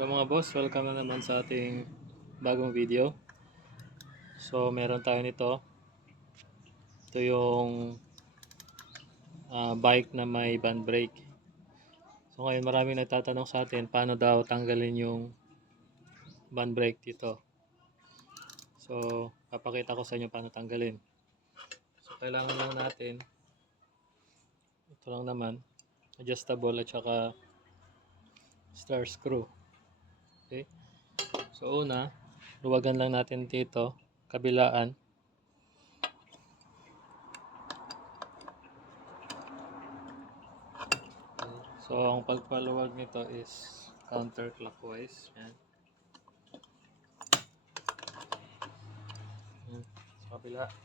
Hello mga boss, welcome na naman sa ating bagong video. So meron tayo nito. Ito yung bike na may band brake. So ngayon maraming nagtatanong sa atin paano daw tanggalin yung band brake dito. So papakita ko sa inyo paano tanggalin. So kailangan lang natin, ito lang naman, adjustable at saka star screw. Okay. So una, luwagan lang natin dito, kabilaan. So ang pagpaluwag nito is counterclockwise. Yan. Yan. Sa kabila. Yan.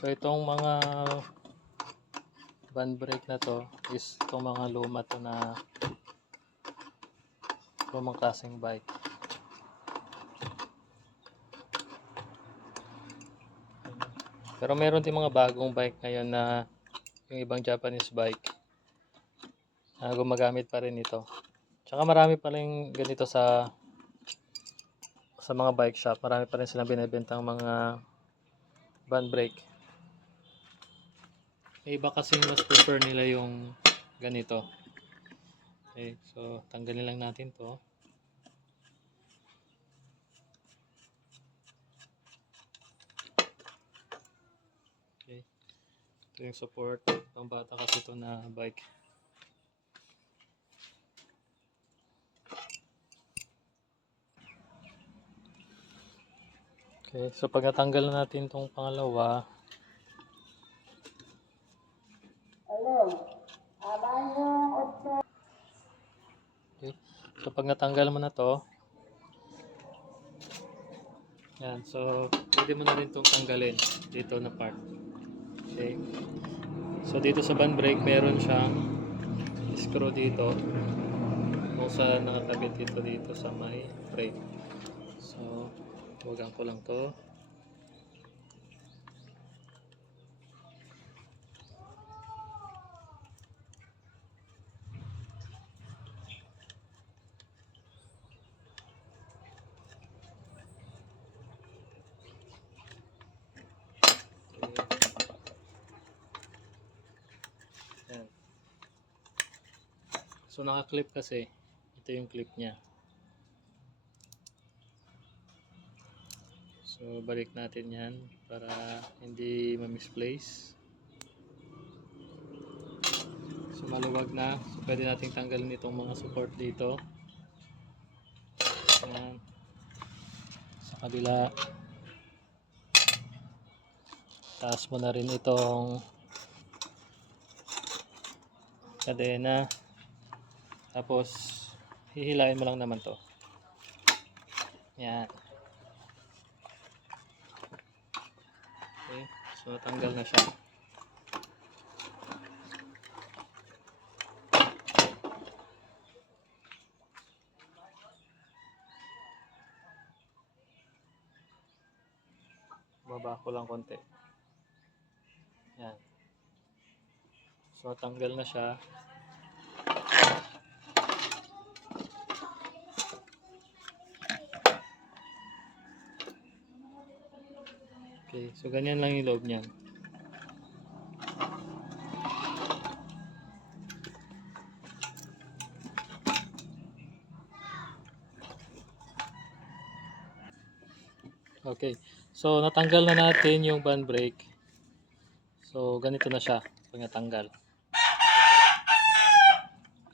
So itong mga band brake na to is itong mga luma to na lumang klaseng bike. Pero meron din mga bagong bike ngayon na yung ibang Japanese bike na gumagamit pa rin ito. Tsaka marami pa rin ganito sa mga bike shop. Marami pa rin silang binibentang mga band brake. May iba kasi mas prefer nila yung ganito. Okay, so tanggalin lang natin to. Okay. Ito yung support. Pang bata kasi ito na bike. Okay, so pag natanggal na natin itong pangalawa, okay, so pag natanggal mo na to, yan, so pwede mo na rin itong tanggalin dito na part. Okay, so dito sa band brake meron siyang screw dito kung saan nakakabit dito sa may brake. So huwagan ko lang to. Yan. So naka-clip kasi. Ito yung clip niya. So balik natin yan para hindi ma-misplace. So maluwag na. So pwede nating tanggalin itong mga support dito. Yan. Sa kabila. Taas mo na rin itong kadena. Tapos hihilain mo lang naman to. Yan. Okay. So natanggal na siya. Baba ko lang konti. Yan. So tanggal na siya. Okay, so ganyan lang yung loob niyan. Okay, so natanggal na natin yung band brake. So ganito na siya pag natanggal.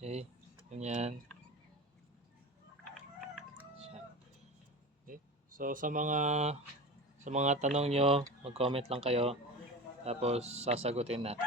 Okay, ganyan. Okay. So sa mga tanong nyo, mag-comment lang kayo tapos sasagutin natin.